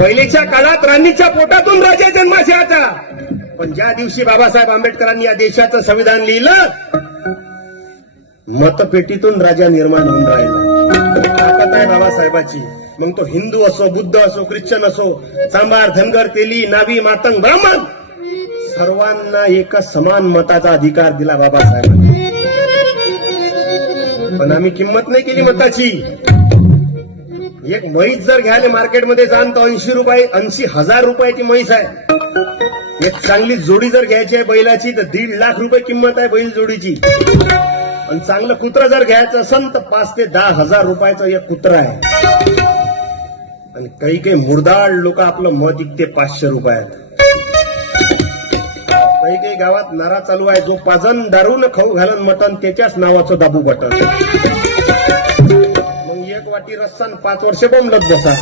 पहिलेच्या काळात राणीच्या पोटातून राजा जन्मास यायचा, पण ज्या दिवशी बाबासाहेब आंबेडकरांनी या देशाचं संविधान लिहिलं, मतपेटीतून राजा निर्माण होऊन राहिला. ताकद आहे बाबासाहेबाची. मग तो हिंदू असो, बुद्ध असो, ख्रिश्चन असो, चांभार, धनगर, तेली, नावी, मातंग, ब्राह्मण, सर्वांना एका समान मताचा अधिकार दिला बाबासाहेबांनी. पण आम्ही किंमत नाही केली मताची. एक म्हैस जर घ्यायला मार्केटमध्ये जाण तर 80,000 रुपयाची म्हैस आहे. एक चांगली जोडी जर घ्यायची आहे बैलाची तर 1.5 लाख रुपये किंमत आहे बैल जोडीची. आणि चांगलं कुत्र जर घ्यायचं असेल तर 5 ते 10 हजार रुपयाचं एक कुत्र आहे. आणि काही मुर्दाळ लोक आपलं मत विकते 500 रुपयात. काही गावात नारा चालू आहे, जो पाजन दारून खाऊ घालन मटन त्याच्याच नावाचं दाबू बटन. मग एक वाटी रस्सा 5 वर्ष बोंबलत बसा.